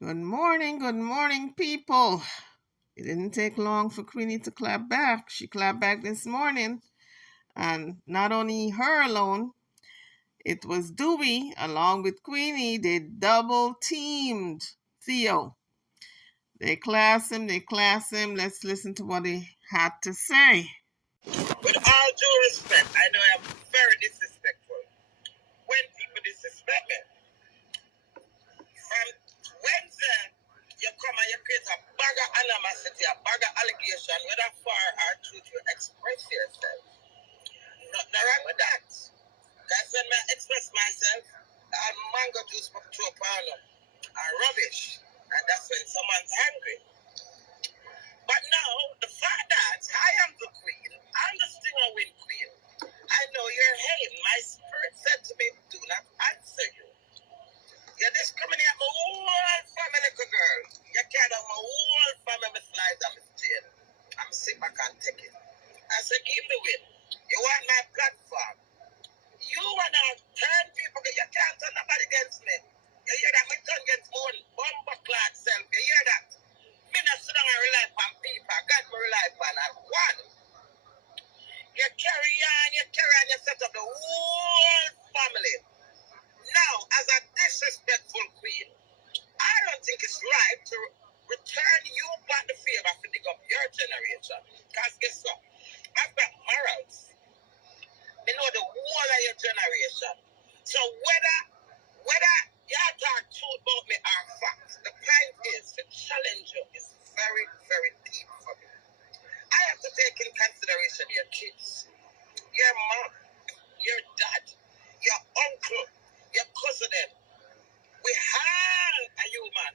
Good morning, people. It didn't take long for Queenie to clap back. She clapped back this morning, and not only her alone, it was Dewey along with Queenie. They double teamed Theo. They class him. Let's listen to what he had to say. With all due respect, I know I'm very disrespectful. When people disrespect me, from Wednesday, you come and you create a bag of animosity, a bag of allegation, whether far or true to express yourself. Nothing wrong with that. Because when I express myself, I'm mango juice to a pound are rubbish. And that's when someone's angry. But now, the fact that I am the queen, I'm the stinger win queen. I know your hate. My spirit said to me, do not answer you. You discriminate my whole family, little girl. You can't have my whole family, my slides and my jail. I'm sick, I can't take it. I said, give me the win. You want my platform. You want to turn people, you can't turn nobody against me. You hear that? Me turn against my own bumper clad self. You hear that? Me not sit down and rely on people. God me rely on. And one, you carry on, you set up the whole family. Now, as a disrespectful queen, I don't think it's right to return you back the favor for dig up your generation. Because guess what? I've got morals. I know the whole of your generation. So whether you talk truth about me or facts, the point is to challenge you is very, very deep for me. I have to take in consideration your kids, your mom, your dad, your uncle, your cousin. We have a human.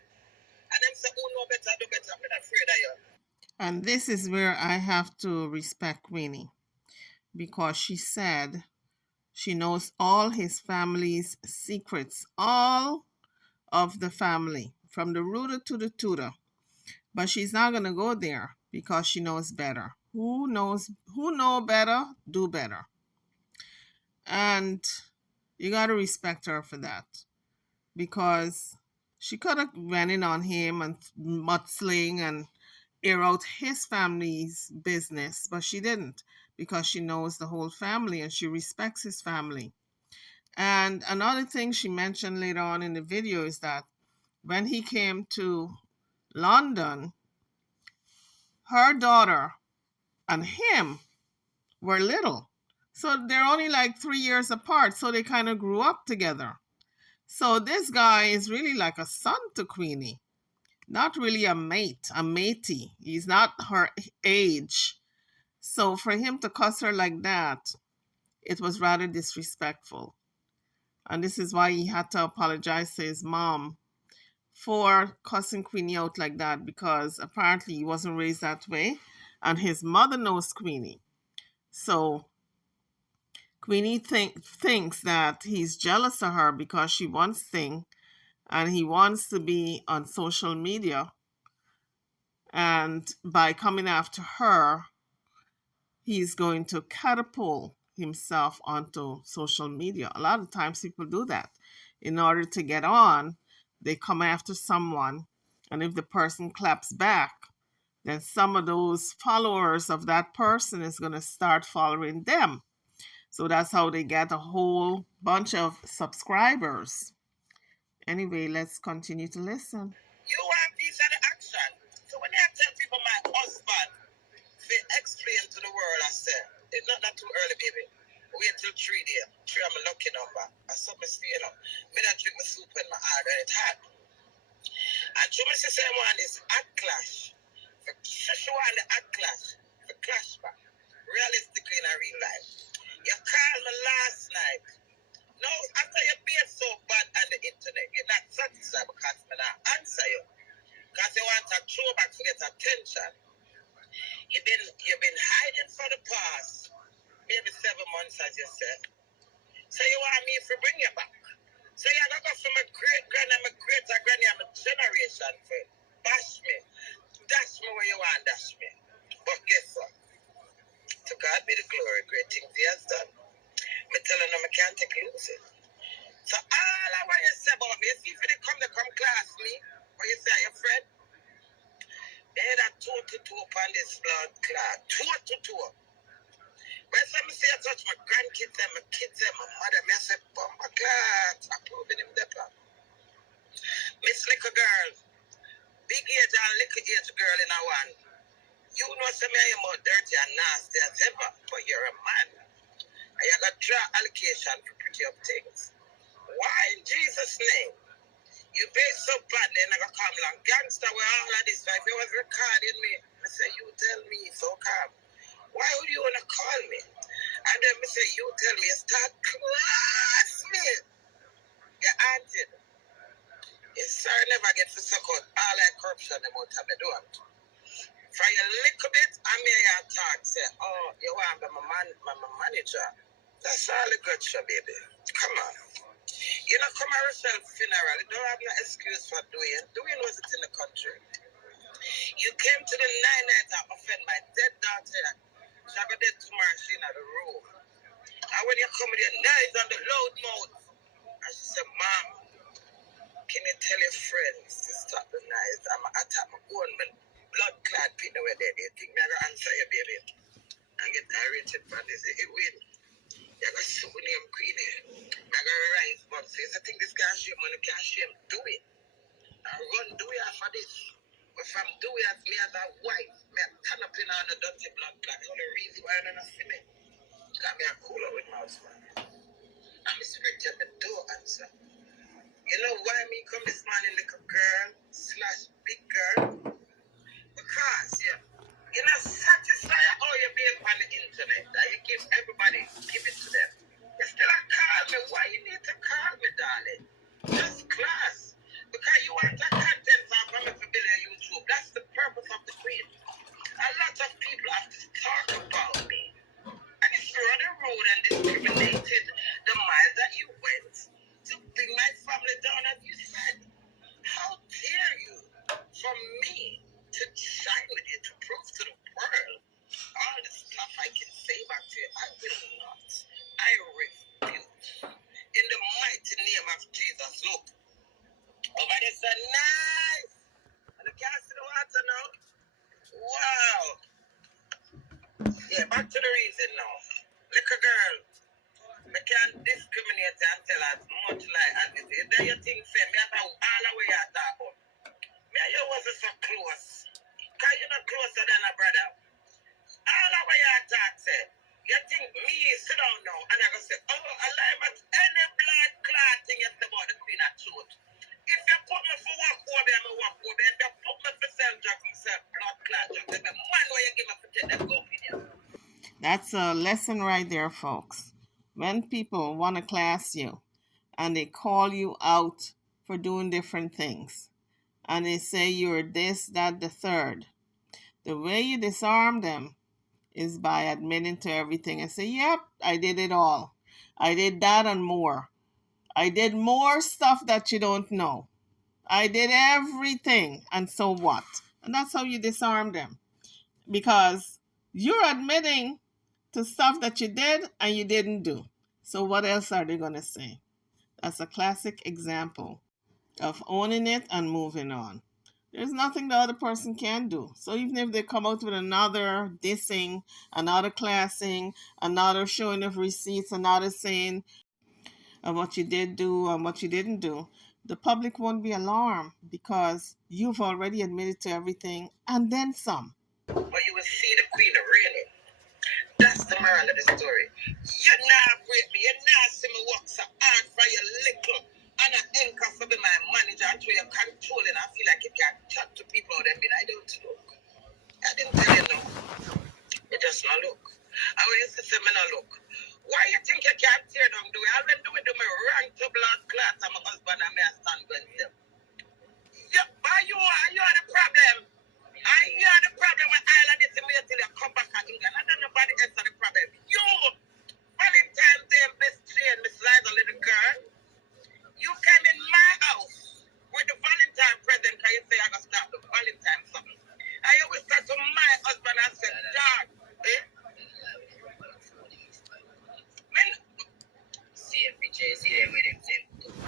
And them say, oh, no better, do better. I'm not afraid of you. And this is where I have to respect Queenie because she said she knows all his family's secrets, all of the family, from the rooter to the tutor. But she's not going to go there because she knows better. Who know better, do better. And you got to respect her for that because she could have went in on him and mudsling and air out his family's business, but she didn't because she knows the whole family and she respects his family. And another thing she mentioned later on in the video is that when he came to London, her daughter and him were little. So they're only like 3 years apart. So they kind of grew up together. So this guy is really like a son to Queenie, not really a mate, a matey. He's not her age. So for him to cuss her like that, it was rather disrespectful. And this is why he had to apologize to his mom for cussing Queenie out like that because apparently he wasn't raised that way. And his mother knows Queenie. So Queenie thinks that he's jealous of her because she wants thing and he wants to be on social media. And by coming after her, he's going to catapult himself onto social media. A lot of times people do that. In order to get on, they come after someone. And if the person claps back, then some of those followers of that person is going to start following them. So that's how they get a whole bunch of subscribers. Anyway, let's continue to listen. You want peace of the action. So when I tell people my husband, they explain to the world, I say, it's not too early, baby. Wait till 3 days. 3 I'm a lucky number. I saw me stay up. Me not drink my soup in my heart and it's hot. And to me say one is hot clash. For one the hot clash. For clash back. Realistically in a real life. You called me last night. No, after you behave so bad on the internet, you're not satisfied because I not answer you. Because you want a throwback to get attention. You've been hiding for the past maybe 7 months, as you said. So you want me to bring you back. So you're not going from my great grand and my great granny and my generation for bash me. Dash me where you want dash me. But guess what? To God be the glory, great things he has done. Me telling them I can't take losing. So all I want you to say about me, you see if they come class me, or you toe upon this blood clot. Toe to toe. When some say I touch my grandkids and my kids and my mother, I say, bumper clot. I'm proving him the plan. Miss Little Girl, big age and little age girl in a one. You know some of you more dirty and nasty as ever, but you're a man. And you got draw allocation for pretty up things. Why in Jesus' name? You pay so badly and I got come along. Gangster with all of this. If you was recording me, I say, you tell me so calm. Why would you want to call me? And then I say, you tell me, start classmate. Your auntie. Yes, sir, never get to suck out all that corruption them out of me doing. For a little bit, I may talk, say, oh, you want to be my manager. That's all the good show, baby. Come on. You know, come on yourself funeral. You don't have no excuse for doing. Doing was it in the country. You came to the 9 nights and offend my dead daughter. She got dead tomorrow, she in the room. And when you come with your knives on the loud mouth, and she said, Mom, can you tell your friends to stop the knives? I'm going to attack my own blood clot people where they think me. I'm going to answer you, baby. And get irritated for this. It will. You got so name Queenie. I got rise, but since I think this can't shame, when you can't shame, do it. I run do it after this. But from do it as me as a wife, me I turn up in on the dirty blood clot. The only reason why I don't see me. Because me a cooler with my husband. I'm a spirit of the door answer. You know why me come this morning, little girl / big girl? Because, yeah, you're not satisfied all you're being on the internet. That you give everybody, give it to them. You still a call me. Why you need to call me, darling? Just class. Because you want a content from me to build a YouTube. That's the purpose of the queen. A lot of people have to talk about me. And it's rather rude and discriminated the miles that you went to bring my family down, as you said. How dare you, for me, to shine with you, to prove to the world all the stuff I can say back to you? I will not. I refuse. In the mighty name of Jesus, look. Over there, so nice. And you can't see the water now. Wow. Yeah, back to the reason now. Little girl, we can't discriminate and tell as much like as it is. Then you think, say, me have all the way at that one. Me and you wasn't so close. Because you're not closer than a brother. All the way at that, say, you think me sit down now and I go say, oh, I lie about any blood clot thing you say about the Queen of Truth. If you put me for walk over, I'm a walk over. If you put me for sell drugs, I'm say blood clot drugs. If you man where you give me for take them go for you. That's a lesson right there, folks. When people want to class you and they call you out for doing different things and they say you're this, that, the third, the way you disarm them is by admitting to everything and say, yep, I did it all. I did that and more. I did more stuff that you don't know. I did everything, and so what? And that's how you disarm them. Because you're admitting to stuff that you did and you didn't do. So what else are they going to say? That's a classic example of owning it and moving on. There's nothing the other person can do. So even if they come out with another dissing, another classing, another showing of receipts, another saying of what you did do and what you didn't do, the public won't be alarmed because you've already admitted to everything and then some. But you will see the Queen of really. That's the moral of the story. You not break me. You not see me work so hard for your little. And I anchor for be my manager until you're controlling. I feel like you can't talk to people and be I don't look. I didn't tell you no. You just not look. And when you say me not look, why you think you can't tear down do it? I've been doing to me rank to blood clot and my husband and me a stand with them. Yeah, but you are the problem. You are the problem when I like this me till you come back to England. I don't know nobody else are the problem. You, Valentine's Day, best train, Miss Liza, little girl. You came in my house with the Valentine present because you say I got to start the Valentine something. I always talk to my husband and said, Dad, see a picture, see them with him.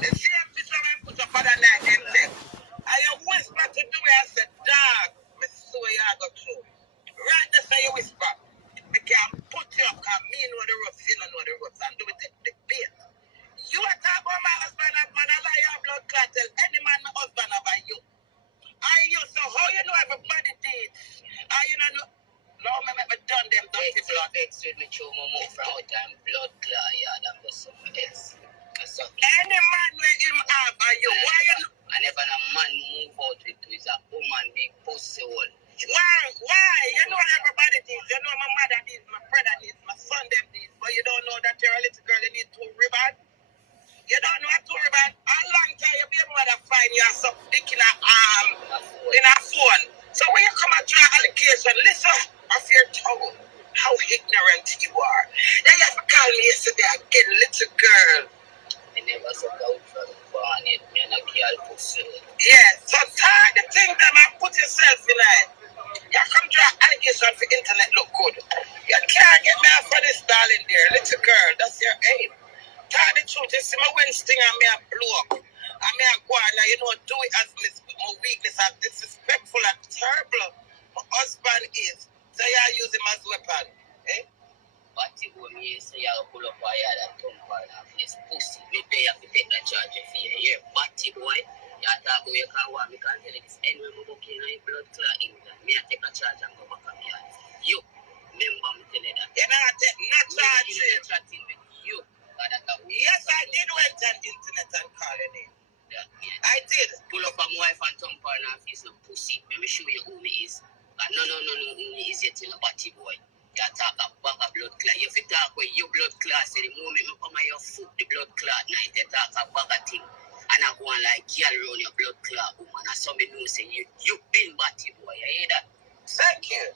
The same picture I put up for that night, move from out time blood clot, yeah, that was something else. Any man where him have are you? Why you? I never a man move out with is a woman big pussy hole. Why? You know everybody did. You know my mother did, my brother did, my son them did. But you don't know that you're a little girl, you need 2 ribbon. You don't know what 2 ribbon. How long time you be able to find you some dick in a phone. So when you come and draw allegation, listen of your tone. How ignorant you are. Then you have to call me yesterday again, little girl. I never said out from born it, me and a girl pussy. Yeah, so try the thing that I put yourself in it. You come draw allegation for internet look good. You can't get me off for this darling there, little girl. That's your aim. Tell the truth, you see my Wednesday and me a blow up. And me a go on, you know, do it as my weakness, as disrespectful and terrible. My husband is. So you use him as weapon. Eh? But you go me say you pull up a yard and thump on his pussy. Me pay you to take the charge for you. Here, batty boy. You talk where you can want. Me can't tell you this. Anyway, me book in a blood clot England. Me a take a charge and go back on me yard. You, remember me tell you that. You're not charging. You're not chatting with you. Yes, I did went on internet and calling him. Yeah. I did. Pull up on my wife and thump on her face. No pussy. Let me show you who me is. No, me is yet in a batty boy. You talk a bag of blood clot. You fit talk with your blood clot. So the moment you come on your foot, the blood clot. Now you talk a bag of thing. And I go on like girl around your blood clot woman. And some me know say you been batty boy. You hear that? Thank you.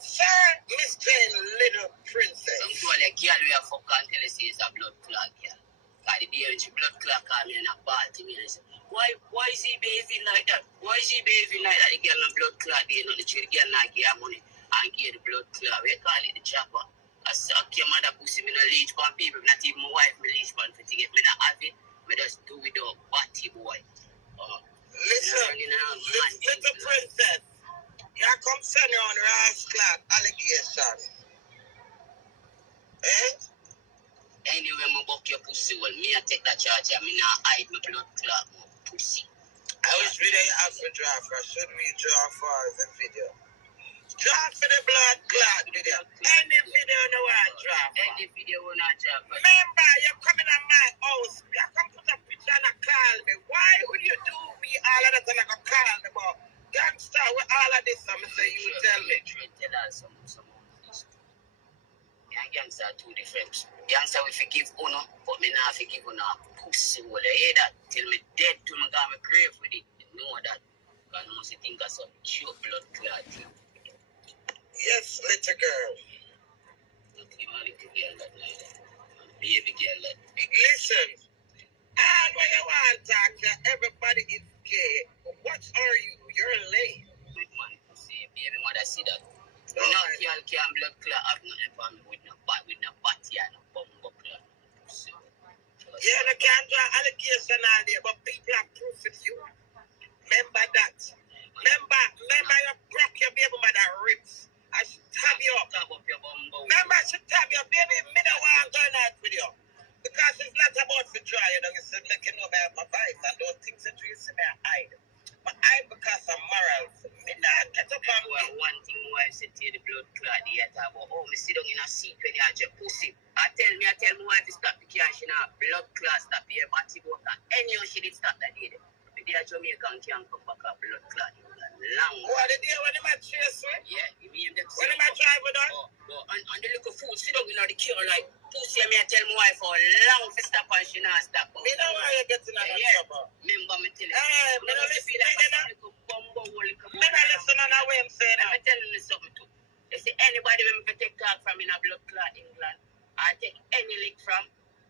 Sir, Mr. Little Princess. Some people like girl we are fuck until they say it's a blood clot girl. Cause the day when she blood clot call me and a ball to me and say, why is he behaving like that? Why is he behaving like that? The girl on blood clot, they know the truth. The girl not give her money and give the blood clot. We call it the chopper. I suck your mother pussy, me no leech pan people. Not even my wife me leech pan for to get me not have it. Me just do it up, batty boy. Listen, little princess. You come send you on rascal allegation. Eh? Anyway, my buck your pussy well. Me I take that charge and me not hide my blood clot my pussy. I wish video you have to draw for. Should we draw for the video? Draw for the blood clot video. Any video you want to draw for. Any video you want to draw for. Remember, you're coming to my house. You come put a picture and call me. Why would you do me all of that and I go call me about gangster with all of this? I'm say you tell me. Tell us some. Gangster are 2 different. Gangster will forgive Uno, but me not forgive Uno pussy. Will you hear that? Till me dead to me got me grave with it. You know that. Because I must think of some pure blood clot. Yes, little girl. Little girl that night. Baby girl that. Listen. All what you want to talk to everybody is gay. What are you? You're late. With man pussy. Baby mother see that. No girl can't blood clot have nothing for me with no body and no bumbo clot. So, yeah, no can't draw allegation all day, but people are proof with you. Remember that. Remember you broke your baby mother ribs. I should stab you up. Remember I should stab you, baby. Me don't want to go out with you. Because it's not about to try, you know, you said, make you know about my vice and those things that you see me hide. But I because of morals. Me not get up on me. One thing why I said to you, the blood clot, the yata about, oh, me sit down in a seat when you have your pussy. I tell my wife to stop the car, she not blood clot, stop your body water. Anyhow, she did stop that day. The day Jamaican can't come back up blood clot. Long. What the day when they might chase me? Yeah, you mean them. When they might drive with us? And the little fool sit down in the car like, pussy, me I tell my wife for long to stop and she not stop. Me know why you getting on that trouble. Remember me tell you. Hey, me don't listen to you. Me don't listen to what I'm saying. I'm telling you something too. You see anybody when me take talk from in a blood clot England, I take any lick from,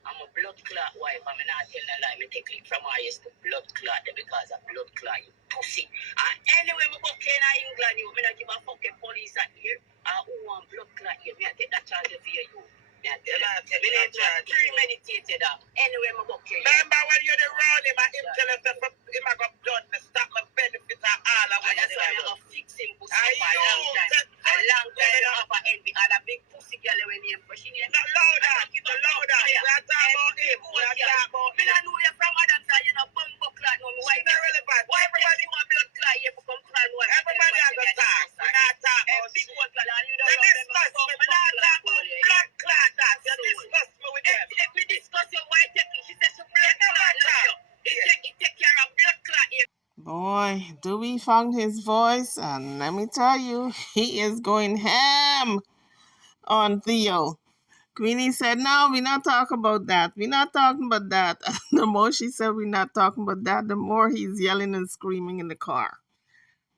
I'm a blood clot wife. I'm not telling a lie. Me take lick from her yes to blood clot because of blood clot you pussy. And anyway, me book in England you, me not give a fucking police at here. Who want blood clot you? Me I take that charge for you. Premeditated that. Anyway, my book here. Remember when you're the round him, him tell us that him I got blood to stop my benefit and all of what. That's why I'm going to fix him pussy for a long time. A long time up at envy. And a big pussy girl when he push him. Not louder. We are talking about him. We are talking about him. I know you're from Adam, so you're not bumbo clot. Why not relevant? Why everybody want blood clot here for come clot? Everybody has a talk. We are talking about big one clot. And you don't know them. We are talking about blood clot. Boy, Dewey found his voice, and let me tell you, he is going ham on Theo. Queenie said, "No, we're not talking about that. We're not talking about that." The more she said, "We're not talking about that," the more he's yelling and screaming in the car.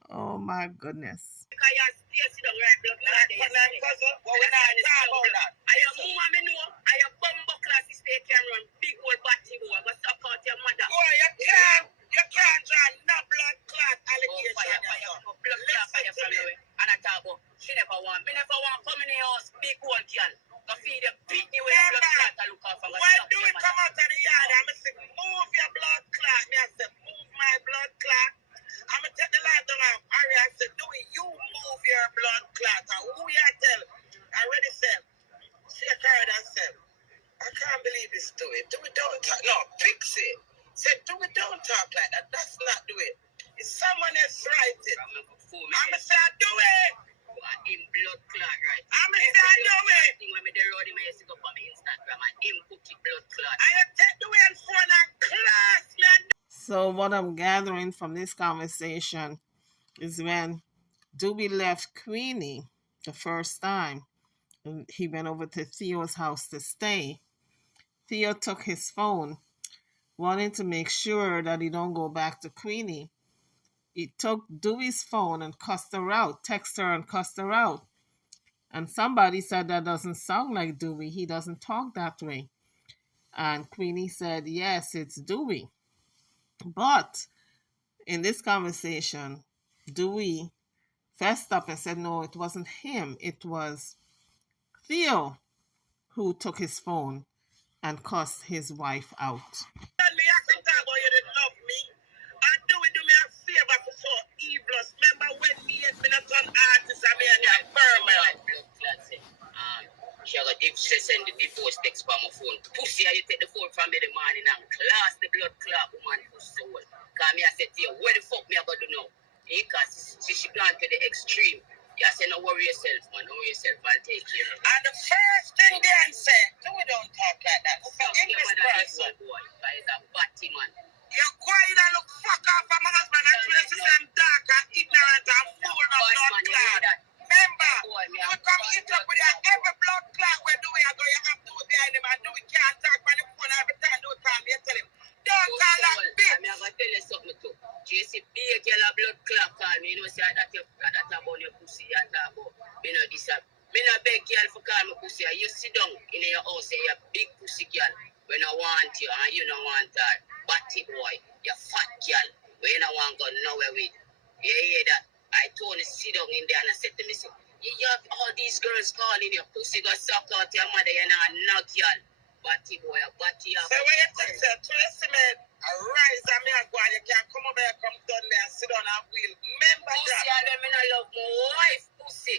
Oh my goodness. You can't draw no blood clot allegation. And I talk about she never want. Me never want come in the house, big old girl. Go feed them, beat me with your blood clot and look out for my when do we come out of the yard? I'm going to say, move your blood clot. Me I say, move my blood clot. I'm going to take the light down off. Harry, I said, do it, you move your blood clot. And who you tell? I already said, she carried herself. I can't believe this, do it. Do it, don't talk. No, fix it. Said, do it, don't talk like that. That's not do it. It's someone else write it. I'm going to say, do it. In blood clot, right? I'm going to say, do it. When me the road, I used to go for my Instagram and him cookie blood clot. I take the way in front of class, man. So what I'm gathering from this conversation is when Doobie left Queenie the first time, and he went over to Theo's house to stay. Theo took his phone, wanting to make sure that he don't go back to Queenie. He took Dewey's phone and cussed her out, text her and cussed her out. And somebody said that doesn't sound like Dewey. He doesn't talk that way. And Queenie said, yes, it's Dewey. But in this conversation, Dewey fessed up and said, no, it wasn't him. It was Theo who took his phone and cussed his wife out. Tell me, I can talk about you didn't love me. I do it, do me a favor for so evil. Remember when me and me not an artist and me and that permanent blood clot say, she got send the divorce text from my phone. Pussy, you take the phone from me the morning and class the blood clot woman pussy soul. Cause me I said to you, where the fuck me I got to know? Because she gone to the extreme. You say no worry yourself, man. Worry yourself, I'll take care of it. And the first thing Dan said, do we don't talk like that. English person. Boy, he's a batty man. You're quiet and look fuck off from my husband and place the same dark and ignorant and full of blood clot. Remember, you come hit up with your every blood clot where do we go, you have to be behind him and do we can't talk on the phone every time do we call me and tell him. Don't call that bitch. I'm going to tell you something too. JC big yellow blood clot call me, you know, say that about your pussy and talk about, you know, this. Me not beg girl for call me pussy. You sit down in your house and you're big pussy girl. When I want you and you don't want that. Batty boy, you fat girl. When you don't want to go nowhere with. You hear that? I told her sit down in there and I said to me, you have all these girls calling you pussy go suck out your mother, you're not no girl. Batty boy, batty up. So when you think so, Tracy man, I rise and me and go and you can't come over here, come down there and sit down and wheel. Remember that? Pussy, I don't love my wife, pussy.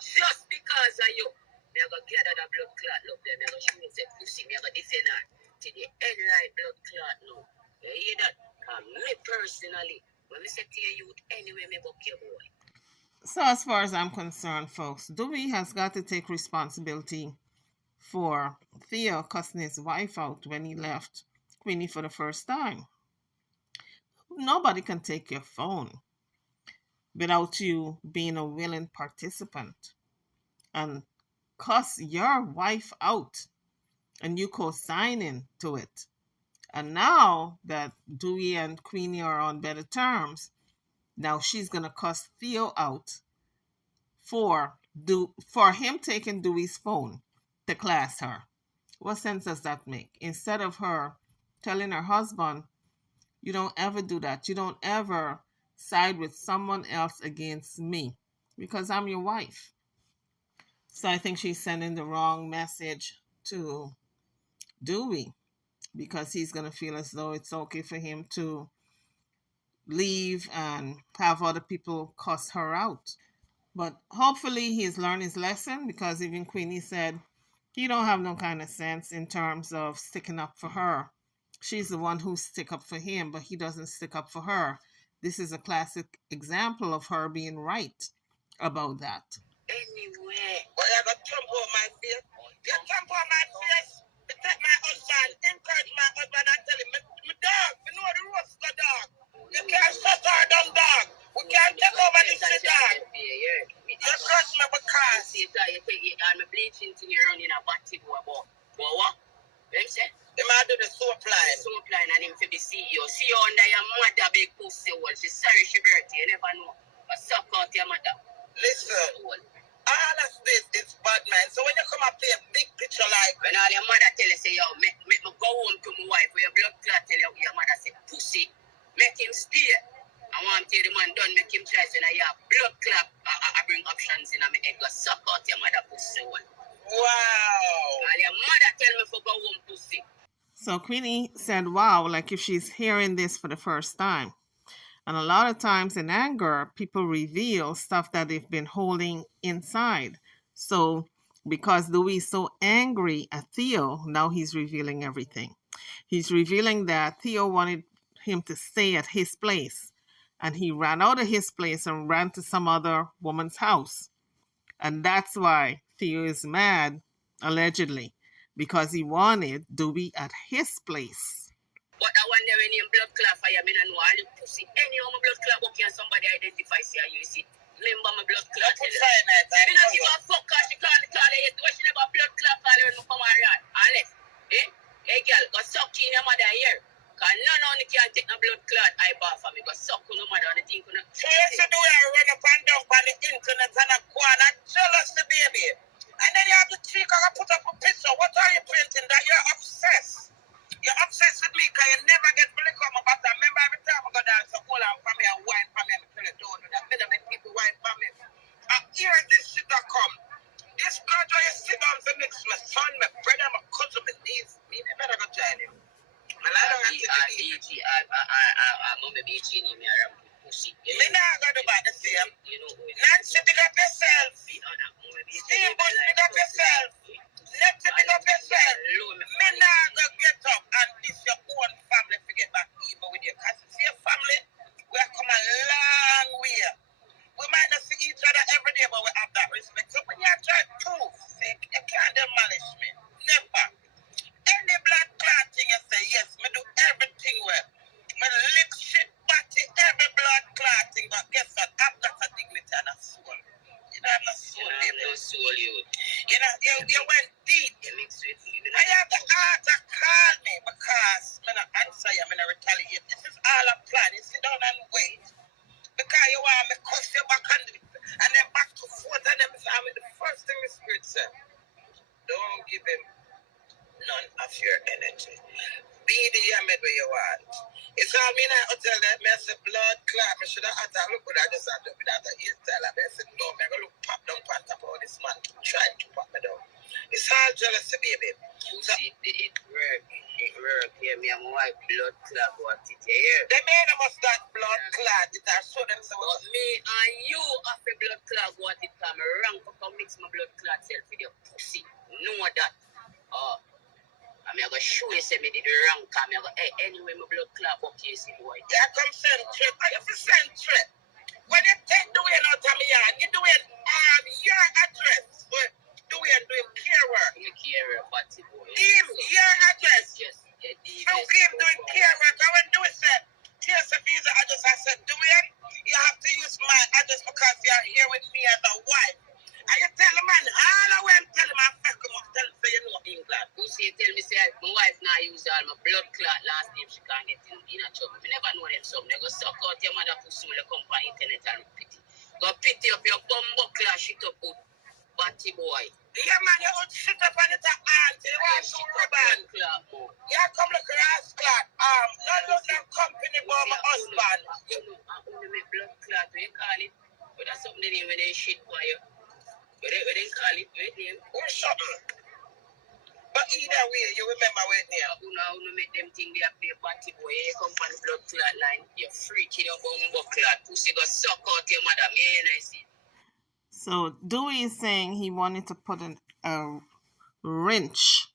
Just because of you. Me I go gather that blood clot, love them. Me I go show you say pussy, me I go defend her. To the end right blood clot now. You hear that? Cause me personally, when me say to your youth, anyway me buck your boy. So as far as I'm concerned, folks, Dewey has got to take responsibility for Theo cussing his wife out when he left Queenie for the first time. Nobody can take your phone without you being a willing participant and cuss your wife out and you co-signing to it. And now that Dewey and Queenie are on better terms, now she's going to cuss Theo out for him taking Dewey's phone to class her. What sense does that make? Instead of her telling her husband, you don't ever do that. You don't ever side with someone else against me because I'm your wife. So I think she's sending the wrong message to Dewey because he's going to feel as though it's okay for him to leave and have other people cuss her out. But hopefully he's learned his lesson because even Queenie said he don't have no kind of sense in terms of sticking up for her. She's the one who stick up for him, but he doesn't stick up for her. This is a classic example of her being right about that. Anyway, well, you have a thump on my face. You thump on my face. Protect my husband. Encourage my husband and tell him, my dog, we know the roast the dog. You can't shut her down, dog. We can't take over this shit, dog. You trust me because you take I'm a bleaching thing you're running a batty boy, but what? Them say? They might do the soap line. The soap line and him for the CEO. CEO under your mother big pussy hole. She sorry she birthday, you never know. But suck out your mother. Listen. All of this is bad, man. So when you come up play a big picture like when all your mother tell you say, yo, make me go home to my wife, where your blood clot tell you your mother say, pussy, make him stay. I want to tell the man done, make him try say, yeah, blood clot, I bring options in my head, go suck out your mother pussy one. Wow. All your mother tell me for go home pussy. So Queenie said, wow, like if she's hearing this for the first time. And a lot of times in anger, people reveal stuff that they've been holding inside. So because Louis is so angry at Theo, now he's revealing everything. He's revealing that Theo wanted him to stay at his place. And he ran out of his place and ran to some other woman's house. And that's why Theo is mad, allegedly, because he wanted Dewey at his place. But I wonder when you blood clot fire, I know all you pussy. Any of my blood clot book and somebody identify see you see. Remember my blood clot. I don't give a fuck cause she call it. What she never blood clot call her when I come around. Unless, hey girl, go suck in your mother here. Cause none of you can take no blood clot eyeball for me. Go suck on your mother on the thing. So yes, you do it run up and down on the internet and a go on and jealous the baby. And then you have to cheek and put up a picture. What are you painting? That you're obsessed. You're obsessed with me because you never get me come about that. Remember every time I go dance, so hold on for me and wine for me and tell you don't do that. Me don't make people wine for me. And here this shit that come. This girl try to sit down for mix my son, my brother, my cousin, my niece. Me never go join him. And I don't have to be I'm on the BG in me around pussy. Me not go do about the same. Nancy, pick up yourself. Steve Bush, pick up yourself. Let's pick up yourself. Me not go get up and this your own family to get back even with you. Because it's your family, we have come a long way. We might not see each other every day, but we have that respect. So when you try to prove, you can't demolish me. Never. Any blood clot thing you say, yes, me do everything well. Me lick shit, body, every blood clot thing, but guess what? I've got a dignity and a soul. You know, I'm not soul, baby. No soul, you. You know, you went deep. You mix with me. I have the heart to call me because I'm not answer you, I'm not retaliate. This is all a plan. You sit down and wait. Because you want me to cuss you back and then back to forth and then I mean, the first thing the Spirit said, don't give him none of your energy. Be the Yamed where you want. It's all me now tell that me I said blood clot. I should have had to look but I just had to be that you tell him. I said no, I'm gonna look pop down on top of this man trying to pop me down. It's all jealousy, baby. So, it work. It work. Yeah, me and my wife blood clot what it here. They made them must that blood clot. It are show them so but me and you have the blood clot what it come rank up and mix my blood clot self with your pussy. Know that. I'm going to show you say me did the wrong time. I'm going to, hey, anyway, my blood clot up here, see boy. Yeah, come send trip. I have to send trip. When you take the way out of me yard, you do it your address. But do it and do him care work. You care work, but boy. Him, your address. Yes. You keep doing care work. I went do it, sir. Here's a visa address. I said, do it. You have to use my address because you're here with me as a wife. And you tell the man, all the way I'm telling him, I fuck him up, tell him, say you know England. You see, tell me, say, my wife now use all my blood clot last name, she can't get in a trouble. I never know them something. They go suck out your mother pussy when you come on internet and look pity. Go pity up your bumbo clot shit up good. Batty boy. Yeah, man, you would shit up on it and you want to ribbon. Yeah, come look ass clot. Not look at company for my husband. You know, I only make blood clot, what you call it? But that's something they do when they shit for you. We didn't call it with him or something. But either way, you remember with him. You know, make them think they are play party boy. You come from the blood clot line. You're freaking your bumbo clot. Pussy go suck out your mother. Me and I see. So Dewey is saying he wanted to put a wrench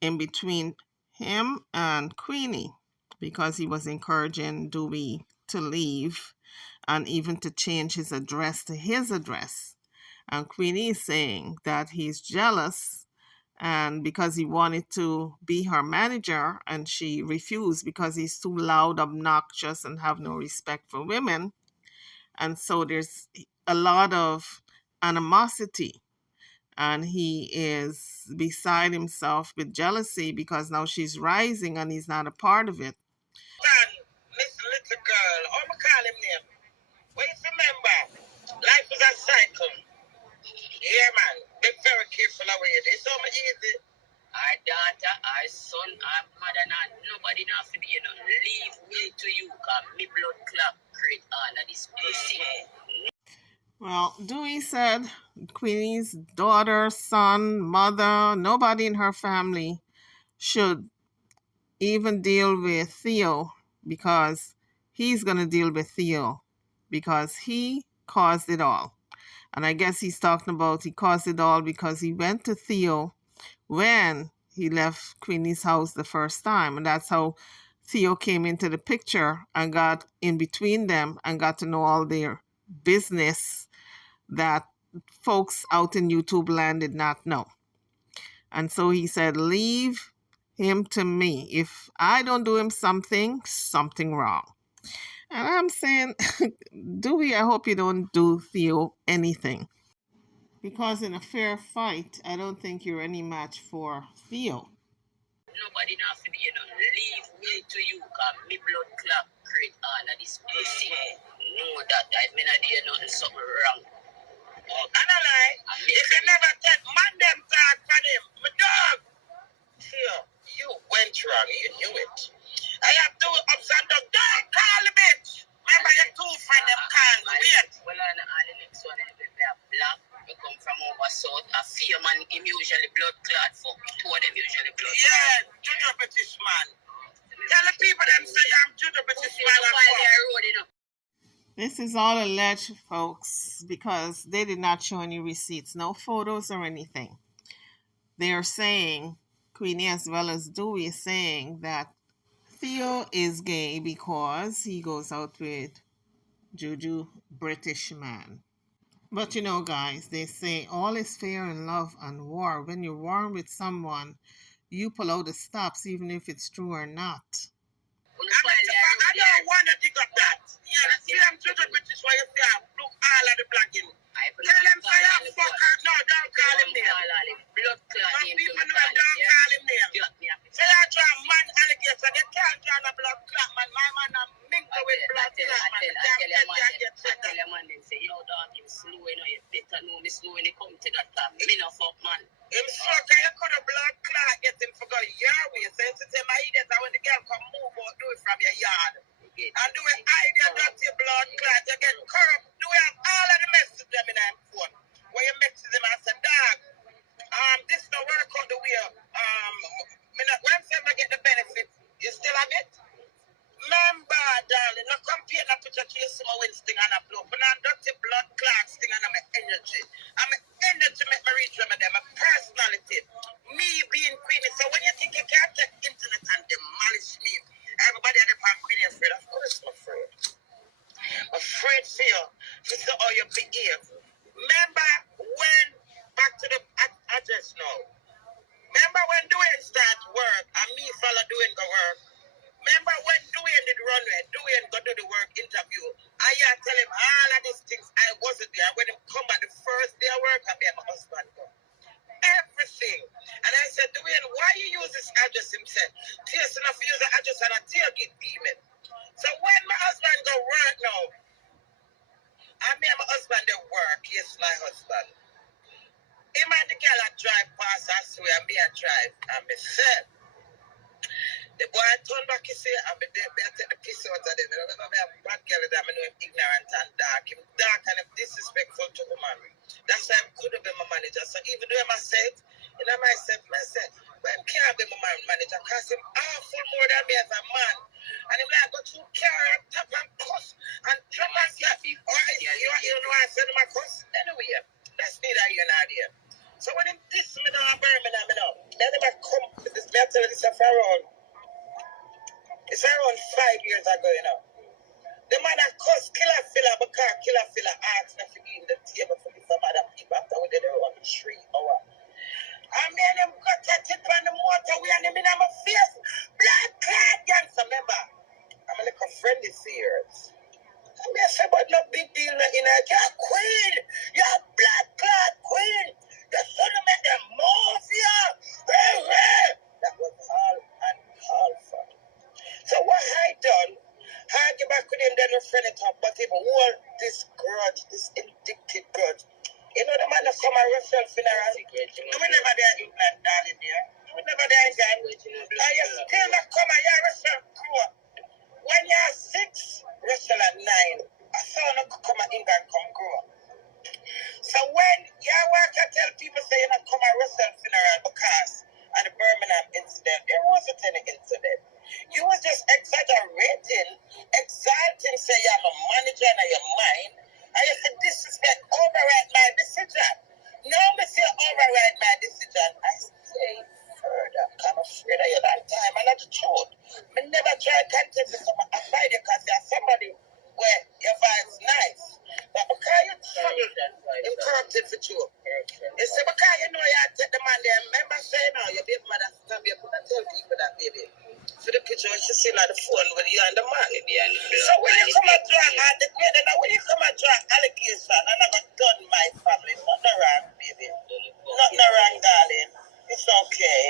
in between him and Queenie because he was encouraging Dewey to leave and even to change his address to his address. And Queenie is saying that he's jealous and because he wanted to be her manager, and she refused because he's too loud, obnoxious, and have no respect for women. And so there's a lot of animosity, and he is beside himself with jealousy because now she's rising and he's not a part of it. Miss Little Girl, I'm gonna call him name. Wait, remember, life is a cycle. Yeah, man. Be very careful of it. It's so much easy. Our daughter, our son, our mother, not nobody not for you know. Leave me to you, cause me blood clot create all of this pussy. Well, Dewey said Queenie's daughter, son, mother, nobody in her family should even deal with THEO, because he's going to deal with THEO because he caused it all. And I guess he's talking about he caused it all because he went to THEO when he left Queenie's house the first time. And that's how THEO came into the picture and got in between them and got to know all their business that folks out in YouTube land did not know. And so he said, leave him to me. If I don't do him something wrong. And I'm saying, Dewey, I hope you don't do THEO anything. Because in a fair fight, I don't think you're any match for THEO. Nobody not for you know. Leave me to you, cause me blood clot create all of this pussy. Know that I mean I did nothing something wrong. Oh, and I lie. If you never take man them talk from him, my dog. Here, you went wrong. You knew it. I have two ups and downs. Don't call the bitch. Remember your two friends them call me. Wait. Well, on the next one, they are black. We come from over south. A fear man, him usually blood clot for. Two of them usually blood clot. Yeah, Judo British man. Tell the people them say I'm Judo British man. This is all alleged, folks, because they did not show any receipts, no photos or anything. They are saying, Queenie as well as Dewey is saying that THEO is gay because he goes out with Juju British man. But you know, guys, they say all is fair in love and war. When you're warring with someone, you pull out the stops, even if it's true or not. I don't want to dig up that. Yeah, see them to the British where you see look all of the black in. Tell them say I'm fuck up. No, don't call him name. Blood clot. Some people know him, don't call him name. Say I draw man alligator, they can't draw a blood clot man. My man a mingle with blood clot man. I tell your man, they say, yo dog, you slow, you know, you better know me slow when you come to that time. Me no fuck man. Him fuck, you could have blood clot get him for go your way. So you say my idiot, when the girl come move out, do it from your yard. And do it hide your dirty blood clot, you get corrupt. Do we have all of the messages them in our phone? Where you message them and say, dog, this no work out the way. When I get the benefit, you still have it? Remember, darling, no compare no picture to some wins thing and a blow. But I'm dirty blood clots thing and I'm energy. I'm energy make me reach them my personality. Me being Queenie. So when you think you can't take internet and demolish me, everybody at the park Queenie afraid. Of course I'm afraid. Afraid for you. To see how you behave. Remember when, back to the address now. Remember when doing start work and me follow doing the work. Remember when Dewey did runway, Dewey go do the work interview. I tell him all of these things. I wasn't there. When him come back the first day of work, I met my husband. Everything. And I said, Dewey, why you use this address? Him said, Tears enough to use the address and a tailgate demon. So when my husband go work now, I met my husband at work. Yes, my husband. Him and the girl I drive past, I swear, me I drive. And me said, the boy turned back, he said, I'm there to take the piss out of them. I remember a bad girl that I know him ignorant and dark. Him dark and him disrespectful to the man. That's why I could have been my manager. So even though I said, you know myself, I said, well, I can't be my manager because him awful more than me as a man. And him like go through car and tap and cuss and drum and slap. Or you know I said to my cuss? Anyway, that's neither here nor there. So when him diss me down in Birmingham, you know, then him come, this better than this a around. It's around 5 years ago, you know. The man that cussed Killer Filler because Killer Filler asked me to be in the table for some other people after we did it around 3 hours. And me and him go said, but no big deal in it. You're a queen. You're a blood clot queen. You're son of them mafia. That was all uncalled for. So what I done, I get back with him, then we friend it up, but even hold this grudge, this indicted grudge. You know the man that come and Russell funeral? Do we never there in England, darling, there? Do we never there in England? And you still not come and you Russell grow up. When you're 6, Russell at 9, I saw no come and England come grow up. So when you work and tell people say you not come at Russell funeral because of the Birmingham incident, there wasn't any incident. You was just exaggerating, exalting, say you have a manager in your mind, and you said disrespect, override my decision. Now me say override my decision, I say further. I'm afraid of you that time, and that's the truth. I never try to contest with someone outside you because you're somebody where your vibe's nice. But because you're trouble, you're corrupted for you. You say, because you know you take the man there, remember saying, no, your baby mother stand there, put tell people that baby. For the picture, what you see on the phone with you and the man. So when you come and draw when you come and draw allegation, and I got done my family, nothing wrong, baby. Nothing wrong, darling. It's okay.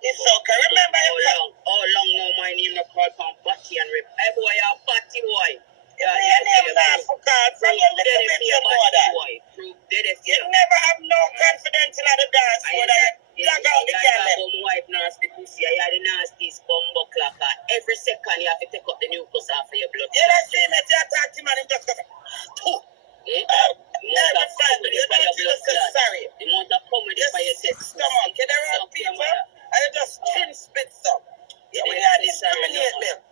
It's okay. Remember, how long now my name is called from Batty and Rip. Hey boy, you're a Batty boy. Your name now for God. From your little bit your mother. You never have no confidence in the dance floor that you drag out the girl. Wife nasty pussy. You are the nastiest bumbo clacker. Every second you have to take up the mucus off of your blood. You don't see me to attack him and him just go never find with you. Don't feel so sorry. The amount of comedy for your stomach. You don't have people and you just chin spits up. You will not discriminate me.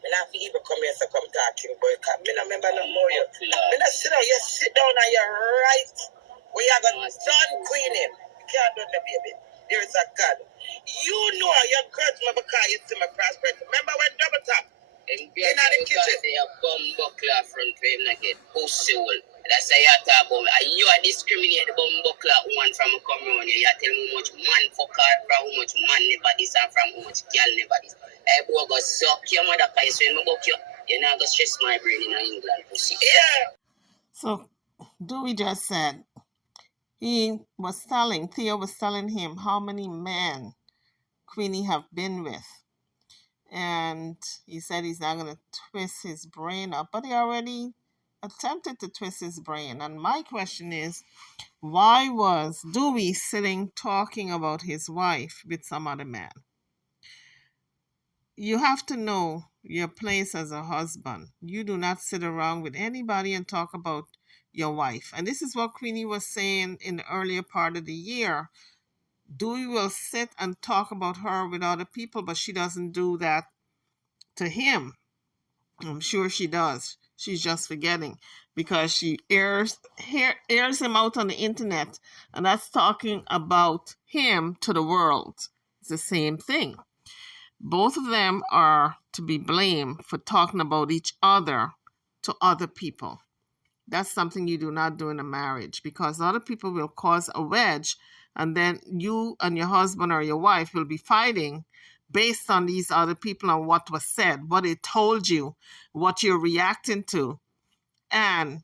I have to even come here to come talking, boy. I don't remember no more. I sit down, you sit down and you're right. We are going to done Queenie. You can't do the baby. There is a God. You know your grudge me because you see my prosperity. Remember when double tap? In the kitchen. They have bomb buckler front to him not get pussy hole. That's how you talk about me. You are discriminate the bomb buckler one from a community. You tell me how much man fuck her from how much man never this and from how much girl never this. Hey boy, go suck your mother because when I book you, you're not going to stress my brain in England pussy. Yeah. So Dewey just said Theo was telling him how many men Queenie have been with. And he said he's not going to twist his brain up, but he already attempted to twist his brain. And my question is, why was Dewey sitting talking about his wife with some other man? You have to know your place as a husband. You do not sit around with anybody and talk about your wife. And this is what Queenie was saying in the earlier part of the year. Dewey will sit and talk about her with other people, but she doesn't do that to him. I'm sure she does. She's just forgetting because she airs him out on the internet, and that's talking about him to the world. It's the same thing. Both of them are to be blamed for talking about each other to other people. That's something you do not do in a marriage because other people will cause a wedge, and then you and your husband or your wife will be fighting based on these other people and what was said, what they told you, what you're reacting to. And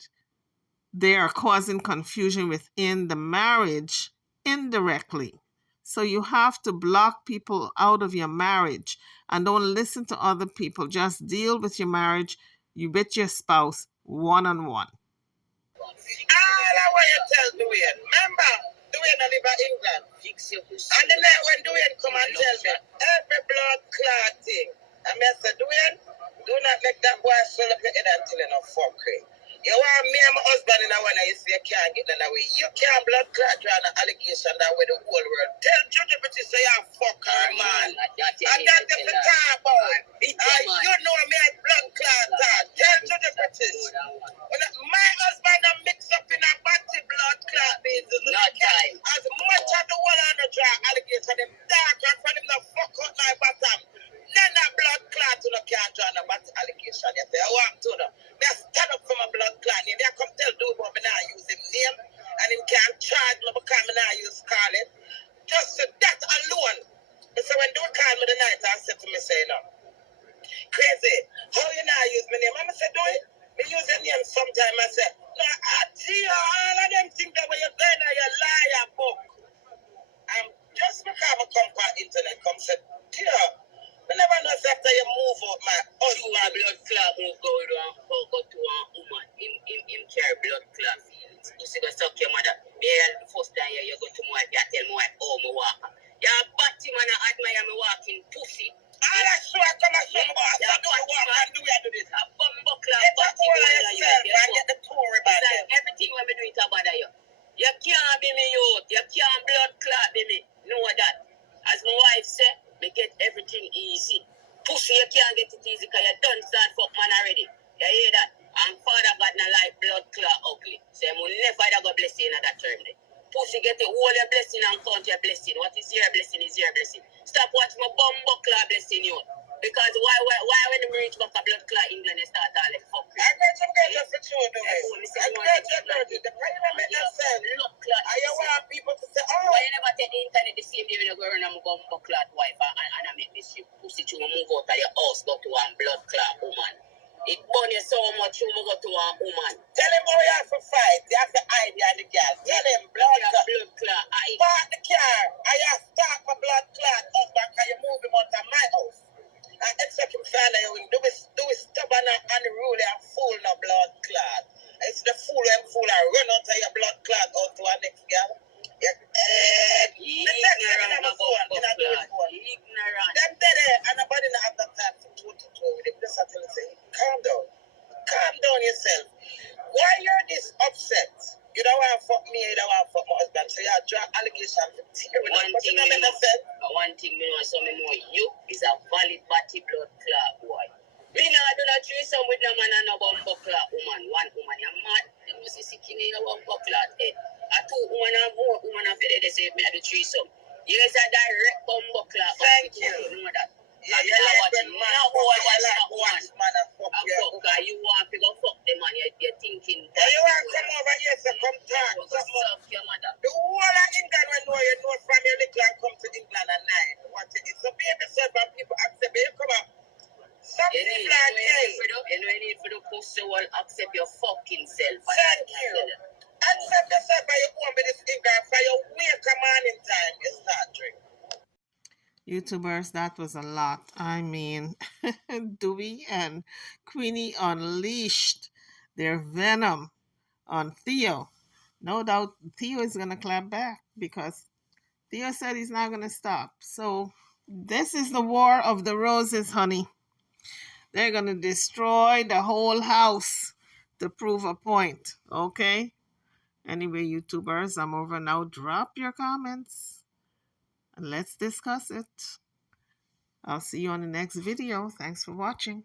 they are causing confusion within the marriage indirectly. So you have to block people out of your marriage and don't listen to other people. Just deal with your marriage, with your spouse, one-on-one. All I want you to tell Dwayne, remember, Dwayne I live in England. And the night when Dwayne come and tell me, every blood clot thing, and I said, Dwayne, do not make that boy swell up your head until you know fuckery. You want me and my husband in a one and you say you can't get that away. You can't blood clot draw an allegation that way the whole world. Tell Judge British say you're a fucker, man. And that's the talk about. You know me as blood clot talk. Tell Judge British. My husband are mixed up in a batty blood clot basis. Not time. As much as the one on the draw allegation, them dark and from them the fuck out my bottom. Then that blood clot you can't draw no batty allegation. You say, I want to know. They stand up from a blood clot name. They come tell Dude but me not use him name. And him can't charge me because me not use Scarlett. Just that alone. So when Dude called me the night, I said to me, say, no. Crazy. sometimes I say, no, I see all of them think that when you're going to your liar book. And just because I come on internet, come say, yeah, we never know if after you move out, my husband blood clot move go to a woman. In care blood clot feelings. You see, go suck your mother. Me, the first time you go to my wife, you tell my wife, oh, my walk. You batty man, I admire me walking pussy. All that show I come and show me what I do, I walk and do I do this. A bumbo clot, batty man, you get the story about them. Everything when we do it about you. You can't be me youth. You can't blood clot be me. Know that. As my wife said, me get everything easy. Pussy, you can't get it easy because you done start fuck man already. You hear that? And father got no like blood clot ugly. So you will never go blessing at that term there. Pussy get the whole your blessing and count your blessing. What is your blessing is your blessing. Stop watching my bumbo clot blessing you. Because why when you reach back a blood clot England they start all like fuck? I got some guys just for sure doing. I got some guys. The problem make no sense. Blood clot. I want people to say, oh. Why you never take the internet the same day when you go around and bumbo clot wife and I make this pussy to move out of your house go to one blood clot woman. It burn you so much you go to one woman. Tell him how you have to fight. You have to hide behind the girl. Tell him blood clot. Park the car. I have to start my blood clot husband because you move him out of my house. And expect him to you will do it stubborn and unruly and fool no blood clot. It's the fool and run out of your blood clot out to our next girl. Ignorant about ignorant. Them dead and nobody not have that time to two with him. Just until say, calm down. Calm down yourself. Why you're this upset? You don't want to fuck me, you don't want to fuck my husband. So you draw allegations to tear with them. One thing me know, so me know you is a valid body blood clot boy. Me nah do not threesome with no man and no bumbo clot woman. One woman, you're mad. You must see sick in a bumbo clot head. A two woman and more woman and fed they say me a do threesome. You is a direct bumbo clot. Thank you. You know that. Yeah, you're watching. Now who I watch man and fuck you. Because you want to go fuck them man. You're thinking. Yeah, you want to come over here so come talk. Suck your mother. The whole of England when you know from your little and come to England at night. What it is. So be yourself and people accept you. Come on. Some people are gay. You know you need for the pussy will accept your fucking self. Thank you. Accept yourself by your own with this England. For your wake a man in time. You start drinking. YouTubers, that was a lot. I mean, Dewey and Queenie unleashed their venom on THEO. No doubt THEO is going to clap back because THEO said he's not going to stop. So this is the war of the roses, honey. They're going to destroy the whole house to prove a point, okay? Anyway, YouTubers, I'm over now. Drop your comments and let's discuss it. I'll see you on the next video. Thanks for watching.